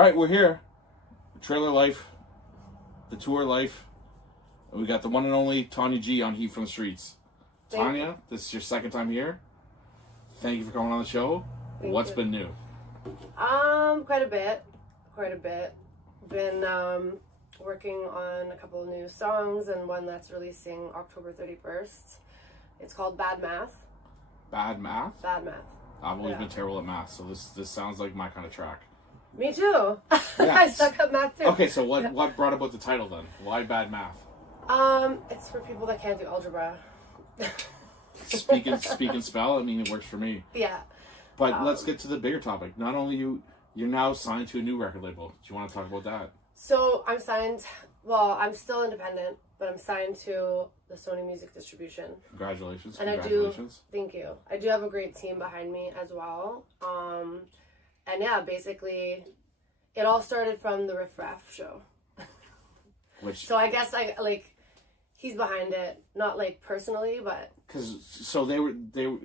All right, we're here. Trailer life, the tour life. We got the one and only Tawnya G on Heat from the Streets. Tawnya, this is your second time here. Thank you for coming on the show. What's been new? Quite a bit. Been working on a couple of new songs and one that's releasing October 31st. It's called Bad Math. Bad Math? Bad Math. I've always been terrible at math, so this sounds like my kind of track. Me too. Yes. I suck at math too. Okay, so what brought about the title then? Why Bad Math? It's for people that can't do algebra. Speak and spell, I mean, it works for me. Yeah. But let's get to the bigger topic. Not only you're now signed to a new record label. Do you want to talk about that? So I'm signed, well, I'm still independent, but I'm signed to the Sony Music Distribution. Congratulations. And Congratulations. Thank you. I do have a great team behind me as well. And yeah, basically, it all started from the Riff Raff show. So I guess he's behind it, not like personally, but so they were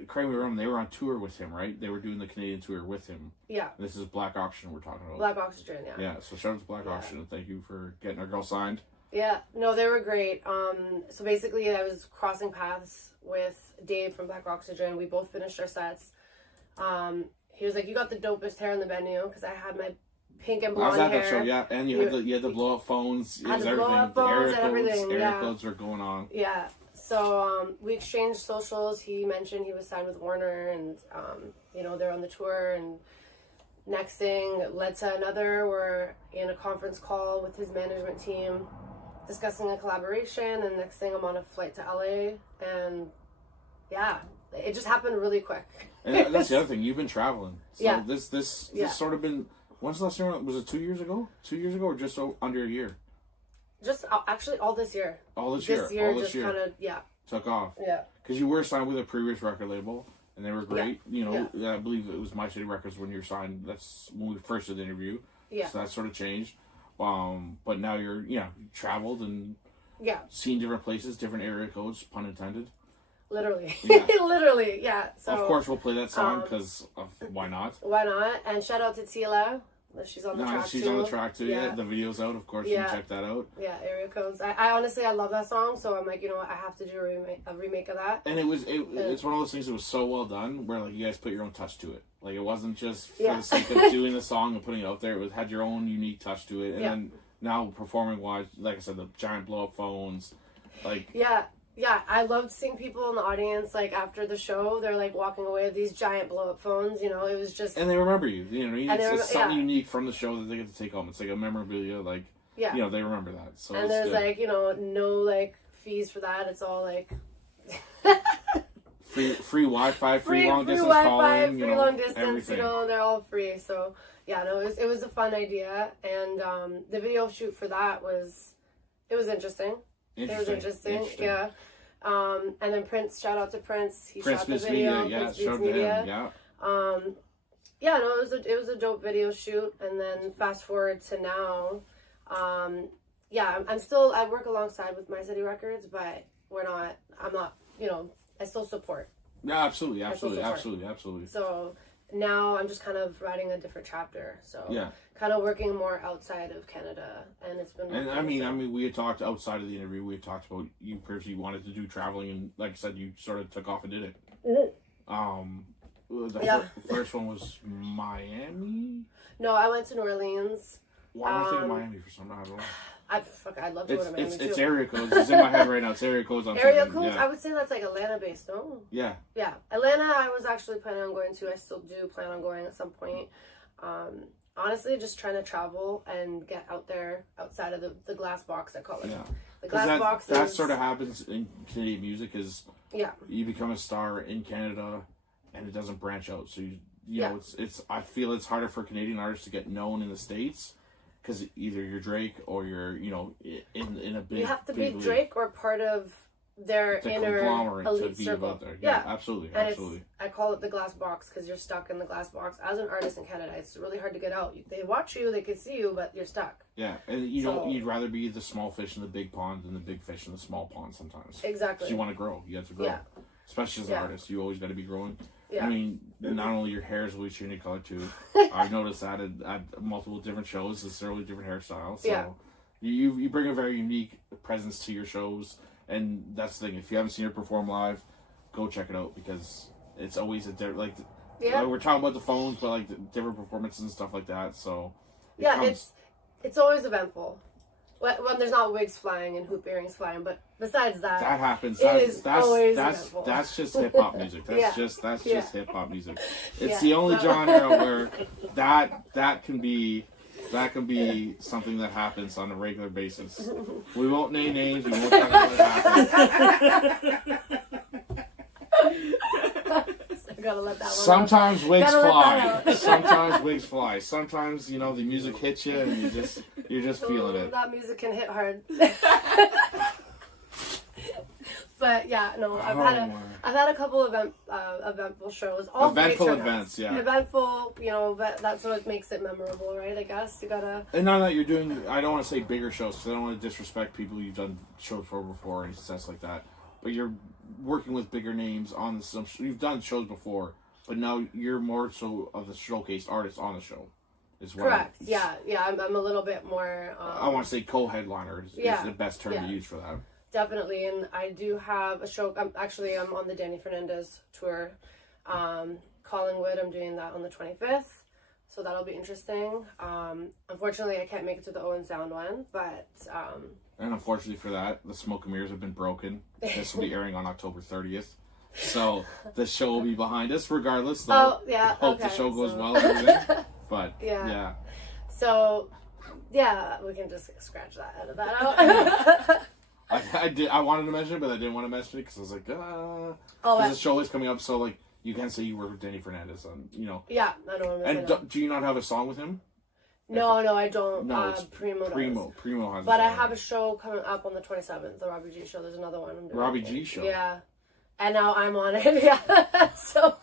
correct me wrong, they were on tour with him, right? They were doing the Canadian tour with him. Yeah. This is Black Auction we're talking about. Black Oxygen, yeah. Yeah. So shout out to Black Auction and thank you for getting our girl signed. Yeah. No, they were great. So basically, I was crossing paths with Dave from Black Oxygen. We both finished our sets. He was like, "You got the dopest hair in the venue," because I had my pink and blonde hair. I was at that show, yeah, and you had the blow up phones. It was everything. The area codes were going on. Yeah. So we exchanged socials. He mentioned he was signed with Warner, and they're on the tour. And next thing led to another. We're in a conference call with his management team, discussing a collaboration. And next thing, I'm on a flight to LA, and yeah, it just happened really quick. And that's the other thing. You've been traveling. So yeah. This sort of been. When's the last time? Was it 2 years ago? 2 years ago, or just under a year? Just actually all this year. All this year. This year just kind of took off. Yeah. Because you were signed with a previous record label, and they were great. Yeah. I believe it was My City Records when you were signed. That's when we first did the interview. Yeah. So that sort of changed. But now you're traveled and seen different places, different area codes, pun intended. Literally. Yeah. Literally, yeah. So of course we'll play that song because why not? Why not? And shout out to Tila. She's on the track too. She's on the track too. Yeah. The video's out, of course. You can check that out. Yeah, area codes. I honestly, I love that song, so I'm like, I have to do a remake of that. And it's one of those things that was so well done, where you guys put your own touch to it. It wasn't just for the sake of doing the song and putting it out there. It had your own unique touch to it. And then now performing wise, like I said, the giant blow up phones, Yeah, I loved seeing people in the audience, after the show, they're, walking away with these giant blow-up phones, it was just... And they remember you, it's something unique from the show that they get to take home. It's like a memorabilia, they remember that. So and there's, no, fees for that. It's all, free Wi-Fi, free long distance Wi-Fi, calling, free long distance, everything. They're all free. So, yeah, no, it was a fun idea. And the video shoot for that was interesting. It was interesting. Yeah. And then Prince, shout out to Prince. He shot the video. Prince Beats Media. It was a dope video shoot. And then fast forward to now. I work alongside with My City Records, but I'm not, I still support. Yeah, absolutely. So now I'm just kind of writing a different chapter. So kind of working more outside of Canada, and it's been. And I mean, we had talked outside of the interview. We had talked about you personally wanted to do traveling, and like I said, you sort of took off and did it. Mm-hmm. The first one was Miami. No, I went to New Orleans. Why am I thinking Miami for some reason? I'd love to go to Miami too. It's area codes. It's in my head right now. It's area codes. Area codes? Yeah. I would say that's Atlanta based, no? Yeah. Yeah. Atlanta, I was actually planning on going to. I still do plan on going at some point. Honestly, just trying to travel and get out there outside of the glass box, I call it. Yeah. The glass box that sort of happens in Canadian music is you become a star in Canada and it doesn't branch out. So it's I feel it's harder for Canadian artists to get known in the States. Because either you're Drake or you're, in a big... You have to be Drake or part of their inner elite circle. Yeah, absolutely. I call it the glass box because you're stuck in the glass box. As an artist in Canada, it's really hard to get out. They watch you, they can see you, but you're stuck. Yeah, and you'd rather be the small fish in the big pond than the big fish in the small pond sometimes. Exactly. Because you want to grow. You have to grow. Yeah. Especially as an artist, you always got to be growing. I mean, not only your hair is always changing color too. I've noticed that at multiple different shows, it's a really different hairstyle. So you bring a very unique presence to your shows, and that's the thing. If you haven't seen her perform live, go check it out because it's always a different like. We're talking about the phones, but like the different performances and stuff like that. So it's always eventful. When there's not wigs flying and hoop earrings flying, but besides that, that happens. That's just hip hop music. That's just hip hop music. It's the only genre where that can be something that happens on a regular basis. We won't name names. We won't talk about what happens. Gotta let that one Sometimes out. wigs fly. Sometimes wigs fly. Sometimes the music hits you and you're just feeling it. That music can hit hard. But I've had a couple eventful shows. All eventful events, eventful. But that's what makes it memorable, right? I guess you gotta. And now that you're doing, I don't want to say bigger shows because I don't want to disrespect people you've done shows for before and success like that. But you're working with bigger names on some. You've done shows before, but now you're more so of the showcase artist on the show. Correct. I'm a little bit more. I want to say co-headliner is the best term to use for that. Definitely, and I do have a show. I'm on the Danny Fernandez tour. Collingwood. I'm doing that on the 25th, so that'll be interesting. Unfortunately, I can't make it to the Owen Sound one, but. And unfortunately for that, the smoke and mirrors have been broken. This will be airing on October 30th. So the show will be behind us regardless. Though hope the show goes well and everything. But yeah. So we can just scratch that out of that out. I wanted to mention it, but I didn't want to mention it because I was like, because the show is coming up, so like you can't say you work with Danny Fernandez on, Yeah, I don't want to mention And do you not have a song with him? No, I don't. No, Primo has. But I have a show coming up on the 27th, the Robbie G show. There's another one I'm doing. Robbie G show. Yeah, and now I'm on it. Yeah, so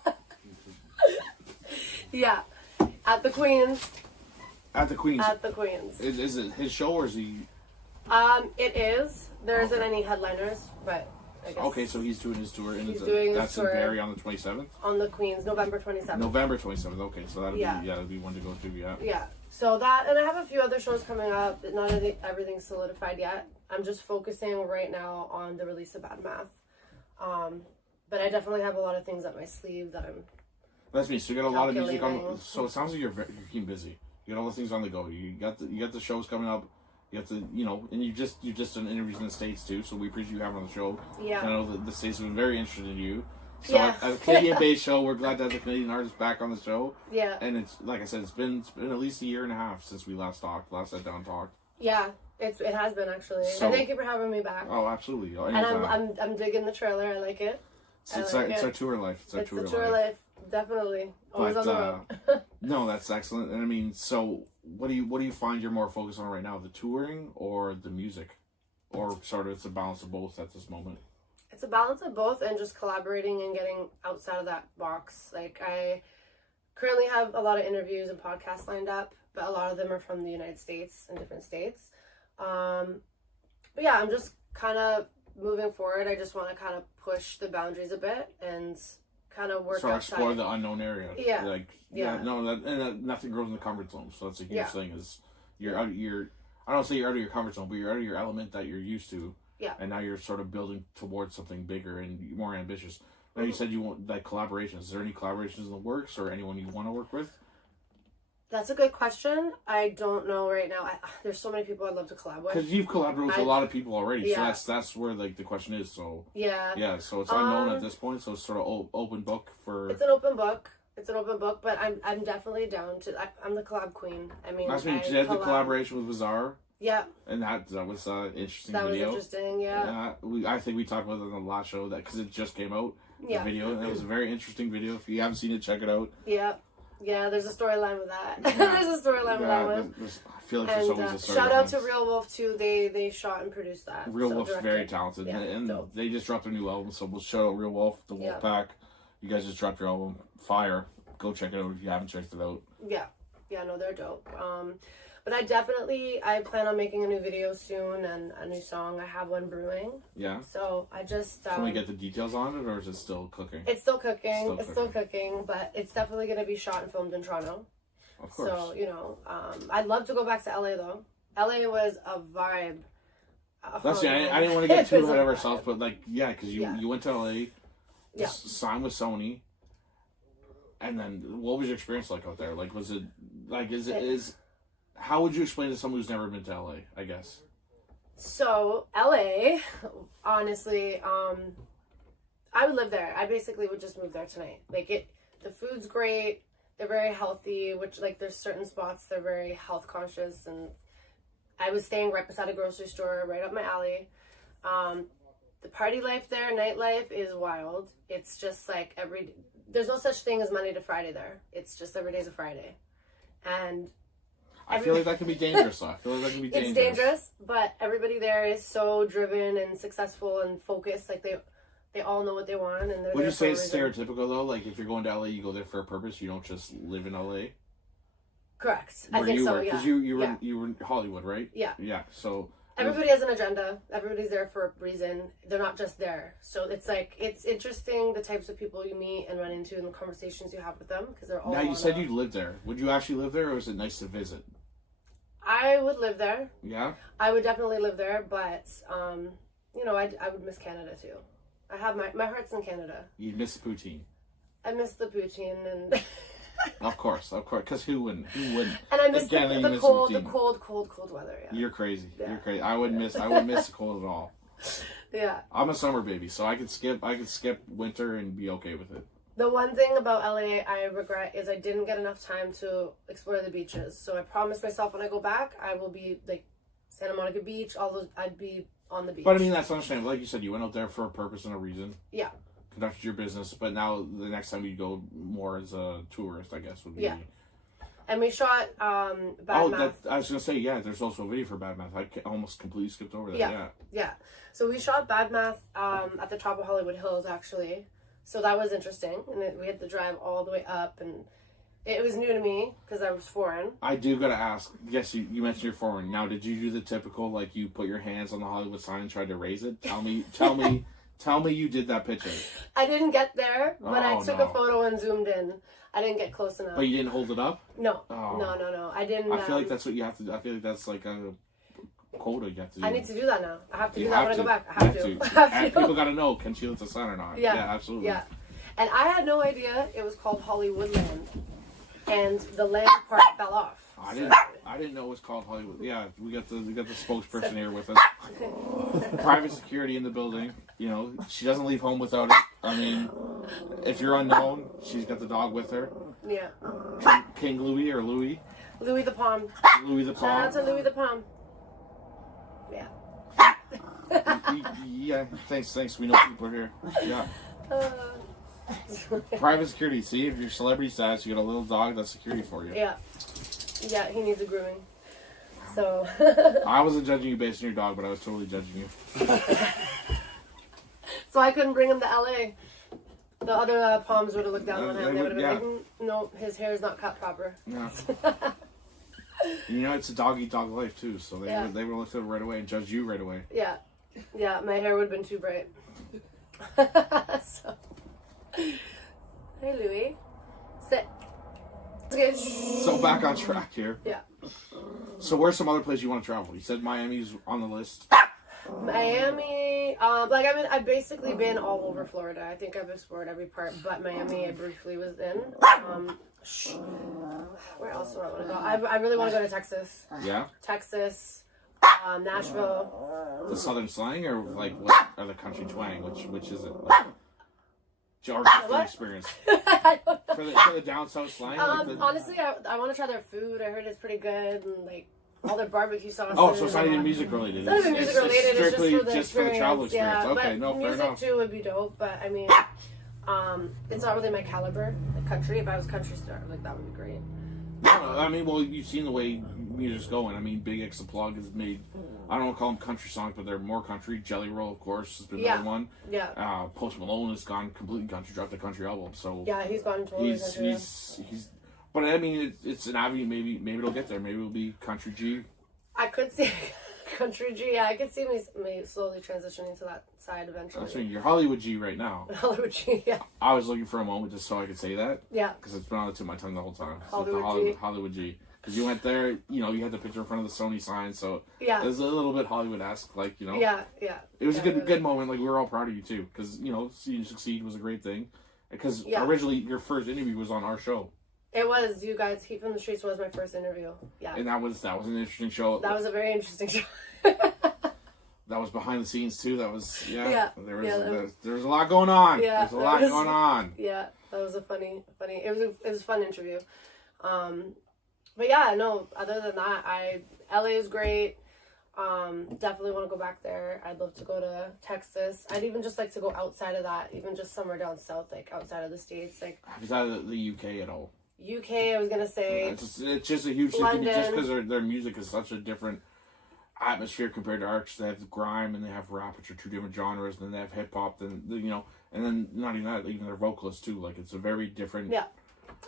at the Queens. At the Queens. At the Queens. Is it his show or is he? It is. There isn't any headliners, but. I guess. Okay, so he's doing his tour, and that's in Barrie on the 27th. On the Queens, November 27th. November 27th. Okay, so that'll be one to go to. Yeah. Yeah. So that, and I have a few other shows coming up. Not everything's solidified yet. I'm just focusing right now on the release of Bad Math. But I definitely have a lot of things up my sleeve that I'm. That's me. So you got a lot of music on. So it sounds like you're keeping busy. You got all the things on the go. You got the shows coming up. You have to, and you've just done interviews in the States too, so we appreciate you having on the show. Yeah. I know the States have been very interested in you. So as a Canadian-based show, we're glad to have the Canadian artist back on the show. Yeah. And it's, like I said, it's been at least a year and a half since we last sat down and talked. Yeah, it has been actually. So, and thank you for having me back. Oh, absolutely. And I'm digging the trailer. I like it. It's our tour life. It's our tour life. Definitely. Always on the road. No, that's excellent. And I mean, so what do you find you're more focused on right now? The touring or the music? Or sort of it's a balance of both at this moment? It's a balance of both and just collaborating and getting outside of that box. Like I currently have a lot of interviews and podcasts lined up, but a lot of them are from the United States and different states. But yeah, I'm just kind of moving forward. I just want to kind of push the boundaries a bit and kind of work outside. Explore the unknown area. Yeah. Nothing grows in the comfort zone. So that's a huge thing. Is you're out of your. I don't say you're out of your comfort zone, but you're out of your element that you're used to. Yeah. And now you're sort of building towards something bigger and more ambitious. Now you said you want like collaborations. Is there any collaborations in the works or anyone you want to work with? That's a good question. I don't know right now. There's so many people I'd love to collab with. Because you've collaborated with a lot of people already, so that's where like the question is. So yeah. So it's unknown at this point. So it's sort of open book for. It's an open book. But I'm definitely down to. I'm the collab queen. I mean, that's me. She had the collaboration with Bizarre. Yeah. And that was interesting. That video. was interesting. Yeah. I think we talked about it on the last show because it just came out. The video. And it was a very interesting video. If you haven't seen it, check it out. Yeah. Yeah, there's a storyline with that. There's a storyline with that one. I feel like there's always a storyline. Shout out to Real Wolf too. They shot and produced that. Real Wolf's very talented, and they just dropped their new album. So we'll shout out Real Wolf, the Wolf Pack. You guys just dropped your album, Fire. Go check it out if you haven't checked it out. Yeah, no, they're dope. But I plan on making a new video soon and a new song. I have one brewing. Yeah. So I just... Can we get the details on it, or is it still cooking? It's still cooking. It's still cooking, but it's definitely going to be shot and filmed in Toronto. Of course. So, you know, I'd love to go back to LA, though. LA was a vibe. That's I didn't want to get too ahead of ourselves, but, like, yeah, because you went to LA, signed with Sony, and then what was your experience like out there? Like, was it, like, how would you explain to someone who's never been to LA, I guess? So, LA, honestly, I would live there. I basically would just move there tonight. Like, the food's great. They're very healthy, which, like, there's certain spots they're very health conscious, and I was staying right beside a grocery store, right up my alley. The party life there, nightlife is wild. It's just like there's no such thing as Monday to Friday there. It's just every day's a Friday. And I feel like that can be dangerous, though. I feel like that can be dangerous. It's dangerous, but everybody there is so driven and successful and focused. Like, they all know what they want, and they're. Would you say it's stereotypical, though? Like, if you're going to LA, you go there for a purpose. You don't just live in LA. Correct. I think so. Yeah. Because you were in Hollywood, right? Yeah. Yeah. So everybody has an agenda. Everybody's there for a reason. They're not just there. So it's like, it's interesting the types of people you meet and run into and the conversations you have with them, because they're all. Now, you said you lived there. Would you actually live there, or is it nice to visit? I would live there. Yeah. I would definitely live there, but you know, I would miss Canada too. I have my heart's in Canada. You'd miss the poutine. I miss the poutine and. Of course, because who wouldn't? And I miss the cold weather. Yeah. You're crazy. Yeah. You're crazy. I wouldn't miss the cold at all. Yeah. I'm a summer baby, so I could skip winter and be okay with it. The one thing about LA I regret is I didn't get enough time to explore the beaches. So I promised myself when I go back, I will be like Santa Monica Beach, I'd be on the beach. But I mean, that's understandable. Like you said, you went out there for a purpose and a reason. Yeah. Conducted your business, but now the next time you go more as a tourist, I guess, would be. Yeah. And we shot Bad Math. I was gonna say, yeah. There's also a video for Bad Math. I almost completely skipped over that. Yeah. So we shot Bad Math at the top of Hollywood Hills, actually. So that was interesting, and we had to drive all the way up, and it was new to me because I was foreign. I do gotta ask. Yes, you mentioned you're foreign. Now, did you do the typical, like, you put your hands on the Hollywood sign and tried to raise it? Tell me you did that picture. I didn't get there, but I took a photo and zoomed in. I didn't get close enough. But you didn't hold it up? No. Oh. No. I didn't. I feel like that's what you have to do. I feel like that's like a quota you have to do. I need to do that now. I have to do that when I go back. I have to. And people got to know, can she lift the sun or not? Yeah, absolutely. Yeah. And I had no idea it was called Hollywoodland. And the land part fell off. I didn't know it was called Hollywood. Yeah, we got the spokesperson here with us. Private security in the building. You know, she doesn't leave home without it. I mean, if you're unknown, she's got the dog with her. Yeah. King Louis or Louis? Louis the Palm. Louis the Palm. Shout out to Louis the Palm. Yeah. Yeah. Thanks. We know people are here. Yeah. Private security. See, if you're celebrity status, you got a little dog, that's security for you. Yeah. Yeah, he needs a grooming. So. I wasn't judging you based on your dog, but I was totally judging you. So I couldn't bring him to LA. The other Palms would have looked down on him. They would have been like, no, his hair is not cut proper. Yeah. You know, it's a dog-eat-dog life, too, so they would look at it right away and judge you right away. Yeah. Yeah, my hair would have been too bright. So. Hey, Louis. Sit. Okay. So back on track here. Yeah. So where's some other places you want to travel? You said Miami's on the list. Miami, I've basically been all over Florida. I think I've explored every part, but Miami I briefly was in. Where else do I want to go? I really want to go to Texas. Yeah? Texas, Nashville. The southern slang, or like what are the country twang? Which is it? Like, or the experience? I don't know. For the down south slang? Honestly, I want to try their food. I heard it's pretty good, and like all their barbecue sauces. Oh, so it's not even music related. It's not even music related. It's strictly just for the travel experience. Yeah, okay, no, fair enough. Music too would be dope, but I mean, it's not really my caliber. Like country, if I was country star, like that would be great. No, I mean, well, you've seen the way music's going. I mean, Big X the Plug has made, I don't want to call them country songs, but they're more country. Jelly Roll, of course, has been another one. Yeah. Post Malone has gone completely country, dropped a country album. So yeah, he's gone totally country. But I mean, it's an avenue. Maybe it'll get there. Maybe it'll be Country G. I could see Country G. Yeah, I could see me slowly transitioning to that side eventually. I mean, you're Hollywood G right now. Hollywood G, yeah. I was looking for a moment just so I could say that. Yeah. Because it's been on the tip of my tongue the whole time. Hollywood G. Because you went there, you had the picture in front of the Sony sign, so yeah, it was a little bit Hollywood-esque, like, Yeah, yeah. It was a good moment. Like, we were all proud of you too, because seeing you succeed was a great thing. Because originally your first interview was on our show. It was. You guys, Heat from the Streets was my first interview. Yeah. And that was an interesting show. That was a very interesting show. That was behind the scenes too. That was yeah. There was a lot going on. Yeah, there's a lot going on. Yeah, that was a funny. It was a fun interview. But yeah, no. Other than that, LA is great. Definitely want to go back there. I'd love to go to Texas. I'd even just like to go outside of that, even just somewhere down south, like outside of the States, like. Outside of the UK at all? UK, I was gonna say. It's just a huge thing, just because their music is such a different atmosphere compared to ours. They have grime and they have rap, which are two different genres. And then they have hip hop, and then not even that, even their vocalists too. Like, it's a very different. Yeah,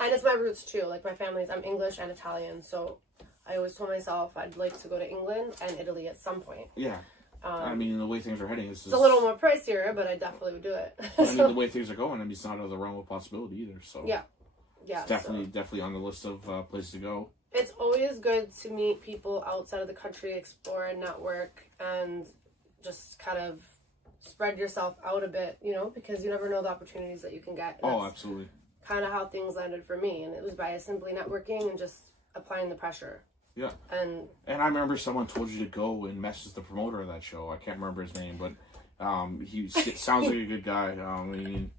and it's my roots too. Like, my family's, I'm English and Italian, so I always told myself I'd like to go to England and Italy at some point. Yeah. I mean, the way things are heading, it's a little more pricier, but I definitely would do it. I mean, the way things are going, it's not out of the realm of possibility either. So yeah. Yeah, it's definitely on the list of places to go. It's always good to meet people outside of the country, explore and network, and just kind of spread yourself out a bit, because you never know the opportunities that you can get. And absolutely. Kind of how things landed for me, and it was by simply networking and just applying the pressure. Yeah. And I remember someone told you to go and message the promoter of that show. I can't remember his name, but he sounds like a good guy. I mean.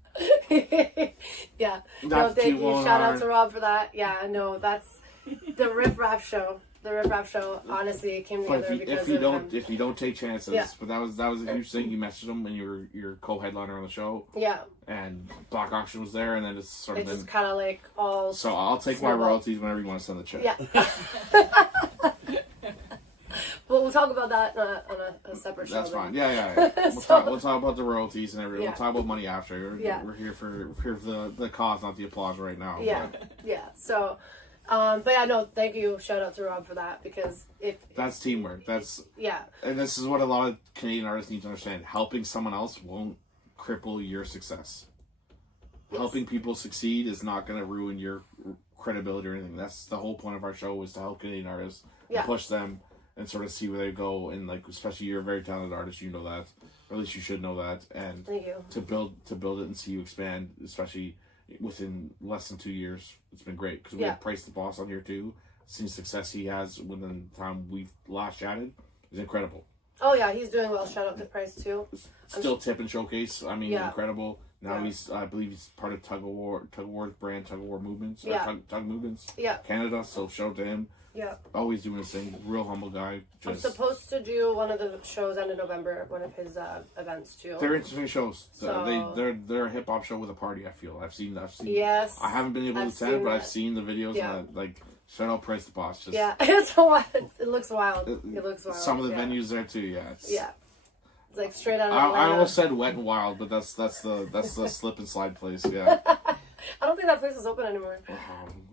Yeah. No, thank you. Shout out to Rob for that. Yeah, no, that's the Riff Raff show. The Riff Raff show, honestly, came together because of him. If you don't take chances, but that was a huge thing. You messaged him and you're co-headliner on the show. Yeah. And Black Auction was there, and then it's sort of just kind of like all. So I'll take my royalties whenever you want to send the check. Yeah. Well, we'll talk about that on a separate show. That's fine. Yeah. We'll talk about the royalties and everything. Yeah. We'll talk about money after. We're here for the cause, not the applause right now. Yeah. But. Yeah. So, but yeah, no, thank you. Shout out to Rob for that, because that's teamwork. And this is what a lot of Canadian artists need to understand. Helping someone else won't cripple your success. Yes. Helping people succeed is not going to ruin your credibility or anything. That's the whole point of our show, is to help Canadian artists and push them and sort of see where they go. And like, especially you're a very talented artist, you know that, or at least you should know that. And thank you. To build it and see you expand, especially within less than 2 years, it's been great, because we have Price the Boss on here too. Seeing success he has within the time we've last chatted is incredible. Oh yeah, he's doing well. Shout out to Price too. Still Tip and Showcase. I mean, incredible. Now I believe he's part of Tug of War's brand, Tug of War Movements, Tug Movements, Canada. So shout out to him. Yeah. Always doing his thing. Real humble guy. I'm supposed to do one of the shows end of November, one of his events too. They're interesting shows. So, they're a hip hop show with a party. I feel I've seen. Yes. I haven't been able to attend, but I've seen the videos. And shout out Price the Boss. Just, it's wild. It looks wild. It looks wild. Some of the venues there too. Yeah. It's like straight out of I almost said Wet and Wild, but that's the slip and slide place. Yeah. I don't think that place is open anymore.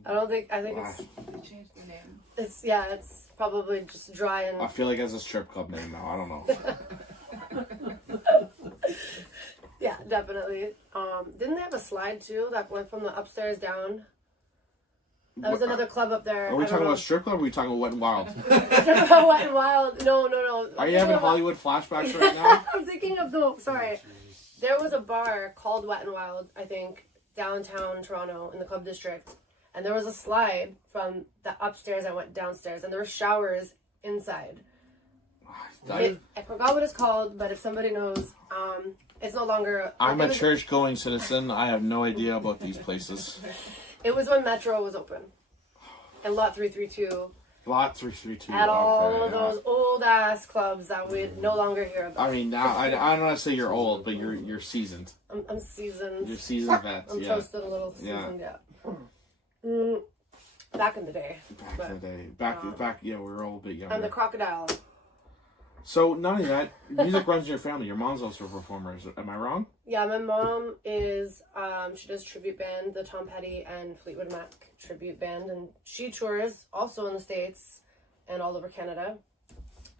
I think it's. They changed the name. It's probably just dry and. I feel like it's a strip club name now. I don't know. Yeah, definitely. Didn't they have a slide too that went from the upstairs down? That was another club up there. Are we talking about strip club, or are we talking about Wet and Wild? We're talking about Wet and Wild. No. Are you having Hollywood flashbacks right now? I'm thinking of sorry. There was a bar called Wet and Wild, I think, downtown Toronto in the Club District. And there was a slide from the upstairs that went downstairs, and there were showers inside. I forgot what it's called, but if somebody knows, it's no longer... I'm a church-going citizen. I have no idea about these places. It was when Metro was open. And Lot 332. Lot 332. At all of those old-ass clubs that we no longer hear about. I mean, now, I don't want to say you're old, but you're seasoned. I'm seasoned. You're seasoned vet. I'm toasted a little seasoned, Back in the day. Back in the day. Back, we were all a bit younger. And the crocodile. So, not only that, music runs in your family. Your mom's also a performer. Am I wrong? Yeah, my mom is, she does tribute band, the Tom Petty and Fleetwood Mac tribute band, and she tours also in the States and all over Canada.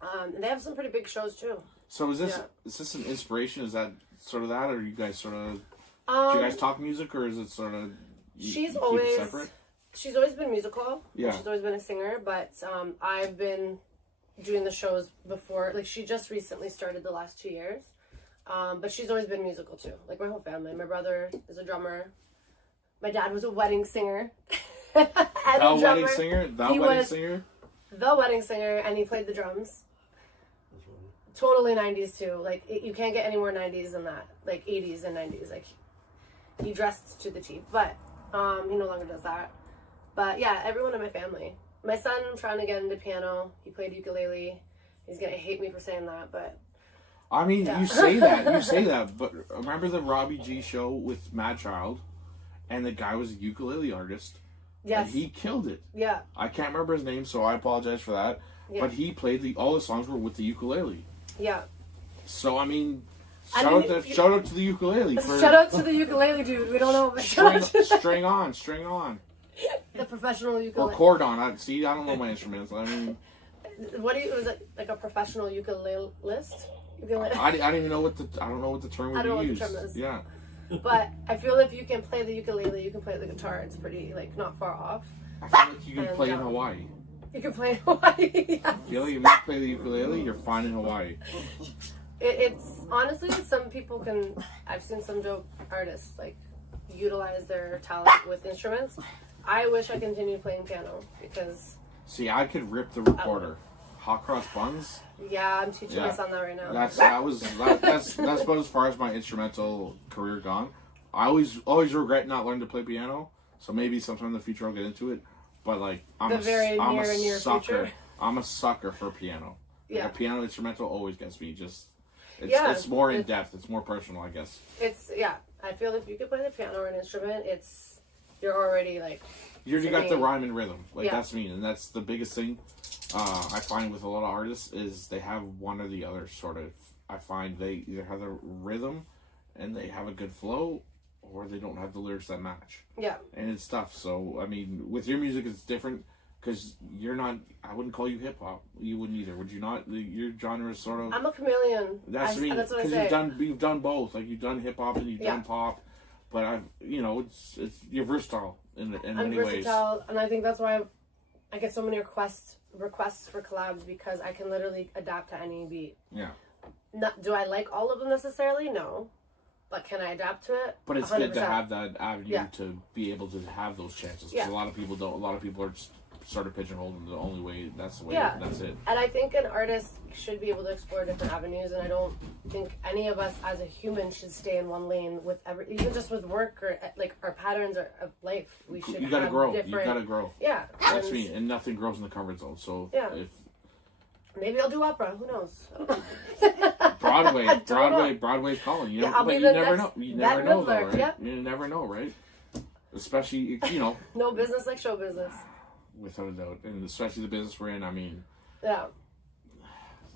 And they have some pretty big shows too. So is this an inspiration? Is that sort of that, or you guys sort of, do you guys talk music, or is it sort of, she's always been musical. Yeah. She's always been a singer, but I've been doing the shows before. Like, she just recently started the last 2 years. But she's always been musical too. Like, my whole family. My brother is a drummer. My dad was a wedding singer. The wedding singer? The wedding singer, and he played the drums. Totally 90s too. Like, you can't get any more 90s than that. Like, 80s and 90s. Like, he dressed to the T. But he no longer does that. But yeah, everyone in my family. My son, I'm trying to get into piano. He played ukulele. He's gonna hate me for saying that, but I mean, yeah. you say that, but remember the Robbie G show with Mad Child, and the guy was a ukulele artist. Yes. And he killed it. Yeah. I can't remember his name, so I apologize for that. Yeah. But he played all the songs were with the ukulele. Yeah. So I mean, shout out to the ukulele. Shout out to the ukulele dude. We don't know about string on. The professional ukulele. Or cordon. I don't know my instruments. I mean, was it like a professional ukulelist? I don't even know what the term would be used. I don't know what the term is. Yeah. But I feel if you can play the ukulele, you can play the guitar. It's pretty, like, not far off. I feel like you can play in Hawaii. You can play in Hawaii, yes. I feel like if you play the ukulele, you're fine in Hawaii. It's honestly, some people can, I've seen some dope artists, like, utilize their talent with instruments. I wish I continued playing piano, because... See, I could rip the recorder. Hot cross buns. Yeah, I'm teaching my son that right now. That's about as far as my instrumental career gone. I always regret not learning to play piano. So maybe sometime in the future I'll get into it. But like I'm a sucker. Future. I'm a sucker for piano. Like, a piano instrumental always gets me. It's more in depth. It's more personal, I guess. I feel if you could play the piano or an instrument, you're already like. You got the rhyme and rhythm. That's me, and that's the biggest thing. I find with a lot of artists is they have one or the other sort of. I find they either have the rhythm and they have a good flow, or they don't have the lyrics that match. Yeah. And it's tough. So, I mean, with your music, it's different because you're not, I wouldn't call you hip hop. You wouldn't either, would you not? Your genre is sort of. I'm a chameleon. That's what I say. Because you've done both. Like, you've done hip hop and you've done pop. But you're versatile in many ways. I'm versatile, and I think that's why I get so many requests for collabs, because I can literally adapt to any beat. Yeah. Do I like all of them necessarily? No. But can I adapt to it? But it's 100%. Good to have that avenue to be able to have those chances. Because a lot of people don't. A lot of people are just sort of pigeonholed in the only way. That's the way. Yeah. That's it. And I think an artist should be able to explore different avenues. And I don't think any of us as a human should stay in one lane with even just with work or like our patterns of life. We should. You gotta grow. You gotta grow. Yeah. That's me. And nothing grows in the comfort zone. So maybe I'll do opera. Who knows? Broadway's calling. You know, but you never know. You never know, though, right? Yep. You never know, right? Especially, no business like show business. Without a doubt, and especially the business we're in. I mean, yeah.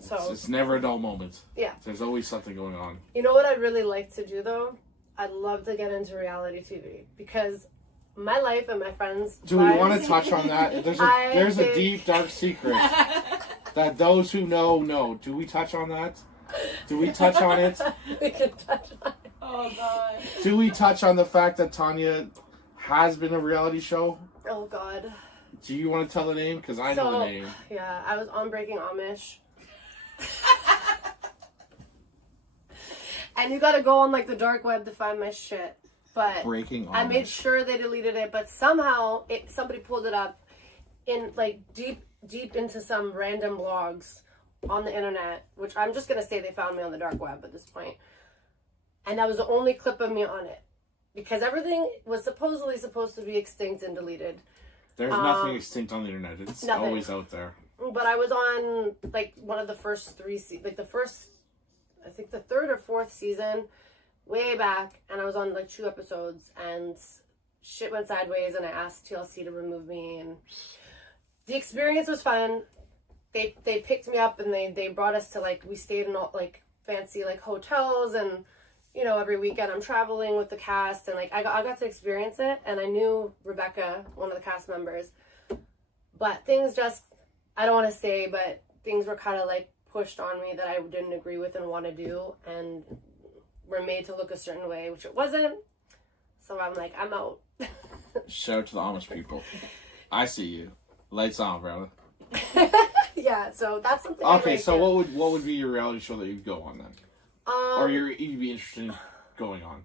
It's never a dull moment. Yeah. There's always something going on. You know what I'd really like to do though? I'd love to get into reality TV, because my life and my friends. Do we want to touch on that? There's a deep, dark secret that those who know. Do we touch on that? Do we touch on it? We can touch on it. Oh God. Do we touch on the fact that Tawnya has been a reality show? Oh God. Do you want to tell the name? Because I know the name. Yeah, I was on Breaking Amish. And you gotta go on like the dark web to find my shit. But Breaking Amish. I made sure they deleted it, but somehow somebody pulled it up in like deep into some random blogs on the internet, which I'm just gonna say they found me on the dark web at this point. And that was the only clip of me on it, because everything was supposedly supposed to be extinct and deleted. There's nothing extinct on the internet. It's always out there. But I was on like one of the first three, I think the third or fourth season, way back, and I was on like 2 episodes, and shit went sideways, and I asked TLC to remove me, and the experience was fun. they picked me up and they brought us to, like, we stayed in all, like, fancy, like, hotels, and, you know, every weekend I'm traveling with the cast, and, like, I got to experience it, and I knew Rebecca, one of the cast members, but things just, I don't want to say, but things were kind of, like, pushed on me that I didn't agree with and want to do, and were made to look a certain way, which it wasn't, so I'm like, I'm out. Shout out to the Amish people. I see you. Lights on, brother. Yeah, so that's something. Okay, so what would be your reality show that you'd go on then? Or you'd be interested in going on?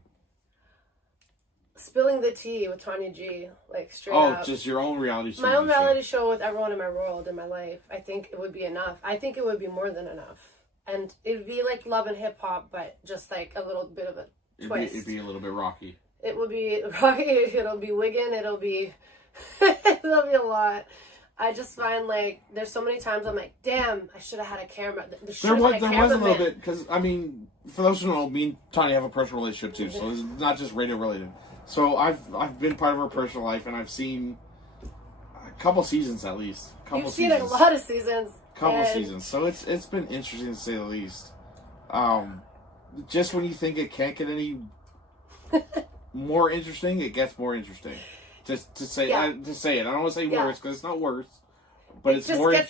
Spilling the tea with Tawnya G, like, straight up. Oh, just your own reality show? My own reality show with everyone in my world, in my life. I think it would be enough. I think it would be more than enough. And it would be like love and hip hop, but just like a little bit of a twist. It'd be a little bit rocky. It would be rocky. It'll be wiggin'. It'll be a lot. I just find, like, there's so many times I'm like, damn, I should have had a camera. There was a little bit, because, I mean, for those who know, me and Tawnya have a personal relationship too, so it's not just radio related. So I've been part of her personal life, and I've seen a couple seasons at least. You've seen a lot of seasons. Couple seasons. So it's been interesting to say the least. Just when you think it can't get any more interesting, it gets more interesting. Just to say, it. I don't want to say worse, because it's not worse, but it's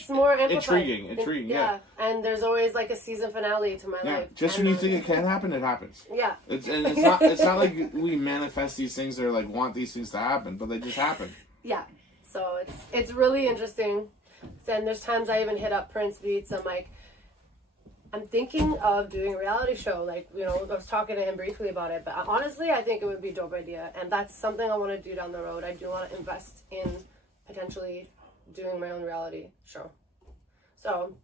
more intriguing. Yeah. And there's always, like, a season finale to my life. Just when you think it can't happen, it happens. Yeah. It's not like we manifest these things or, like, want these things to happen, but they just happen. Yeah. So it's really interesting. And there's times I even hit up Prince Beats. I'm like, I'm thinking of doing a reality show. Like, you know, I was talking to him briefly about it, but honestly, I think it would be a dope idea. And that's something I want to do down the road. I do want to invest in potentially doing my own reality show. So,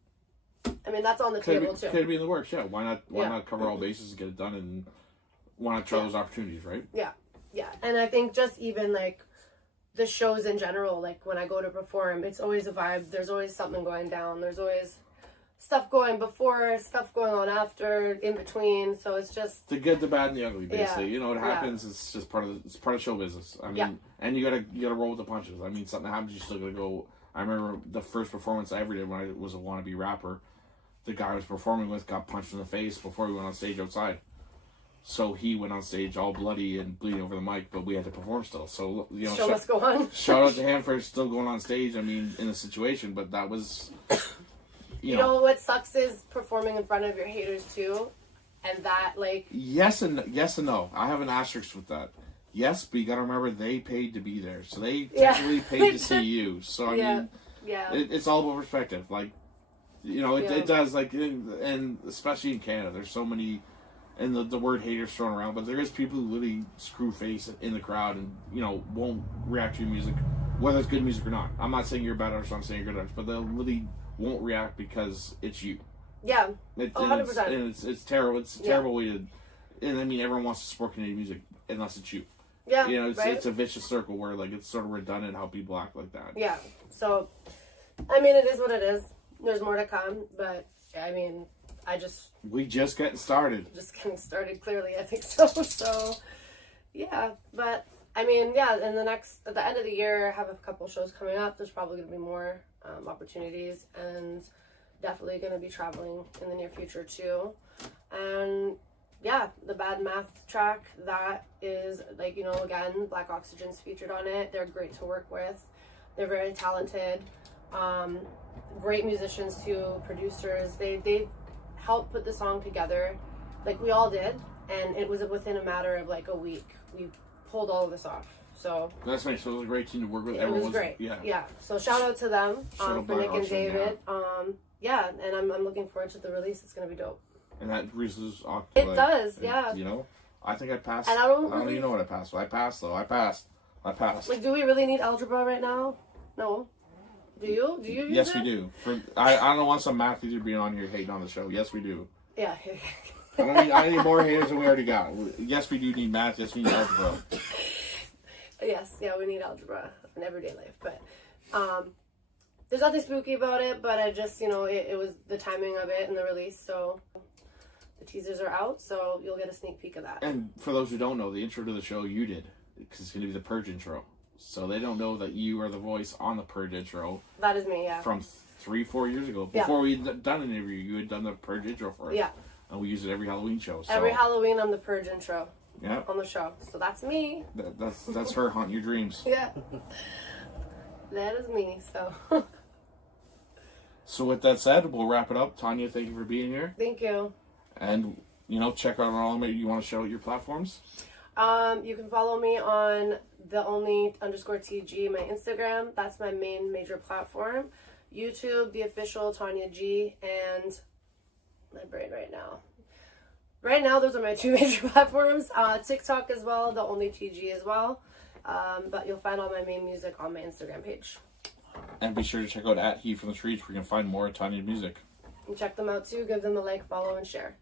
I mean, that's on the table too. Could be in the works, yeah. Why not cover all bases and get it done, and why not try those opportunities, right? Yeah. Yeah. And I think just even, like, the shows in general, like, when I go to perform, it's always a vibe. There's always something going down. There's always stuff going before, stuff going on after, in between. So it's just the good, the bad, and the ugly. Basically, you know, it happens. Yeah. It's just part of show business. I mean, and you gotta roll with the punches. I mean, something happens, you still gotta go. I remember the first performance I ever did when I was a wannabe rapper. The guy I was performing with got punched in the face before we went on stage outside. So he went on stage all bloody and bleeding over the mic, but we had to perform still. So, you know, show must go on. Shout out to him for still going on stage. I mean, in a situation, but that was. You know what sucks is performing in front of your haters too, and that, like, yes and no. I have an asterisk with that. Yes, but you gotta remember they paid to be there, so they technically paid to see you. So I mean, it's all about perspective. Like, you know, it does, like, and especially in Canada, there's so many, and the word haters thrown around, but there is people who literally screw face in the crowd and, you know, won't react to your music, whether it's good music or not. I'm not saying you're a bad artist. I'm saying you're a good artist, but they'll literally won't react because it's you. Yeah, 100%. And it's terrible. It's a terrible way to. And I mean, everyone wants to support Canadian music unless it's you. Yeah, you know, it's a vicious circle where, like, it's sort of redundant how people act like that. Yeah. So, I mean, it is what it is. There's more to come, but I mean, we just getting started. Just getting started. Clearly, I think so. So, yeah, but. I mean, yeah, at the end of the year, I have a couple shows coming up. There's probably going to be more opportunities, and definitely going to be traveling in the near future too. And yeah, the Bad Math track, that is, like, you know, again, Black Oxygen's featured on it. They're great to work with. They're very talented. Great musicians too, producers. They helped put the song together, like we all did, and it was within a matter of like a week. We pulled all of this off. So that's nice. So it was a great team to work with. It was great. Yeah. So shout out to them for Nick and David. Yeah, and I'm looking forward to the release. It's gonna be dope. And that releases off. It does. Yeah. You know, I think I passed. And I don't even know what I passed. I passed though. I passed. Like, do we really need algebra right now? No. Do you? Do you use Yes, we do. I don't want some math teacher being on here hating on the show. Yes, we do. Yeah. I need more haters than we already got. Yes, we do need math. Yes, we need algebra. Yes, yeah, we need algebra in everyday life. But there's nothing spooky about it, but I just, you know, it was the timing of it and the release, so the teasers are out, so you'll get a sneak peek of that. And for those who don't know, the intro to the show you did, because it's going to be the Purge intro. So they don't know that you are the voice on the Purge intro. That is me, yeah. From 3-4 years ago. Before we had done an interview, you had done the Purge intro for us. Yeah. And we use it every Halloween show. So. Every Halloween on the Purge intro. Yeah. On the show. So that's me. That's her Haunt Your Dreams. Yeah. That is me, so. So with that said, we'll wrap it up. Tawnya, thank you for being here. Thank you. And, check out all of it. You want to shout out your platforms? You can follow me on _TG, my Instagram. That's my main major platform. YouTube, the official Tawnya G, and my brain right now. Right now, those are my 2 major platforms. TikTok as well, the only TG as well. But you'll find all my main music on my Instagram page. And be sure to check out @Heat from the Streets where you can find more Tawnya music. And check them out too. Give them a like, follow, and share.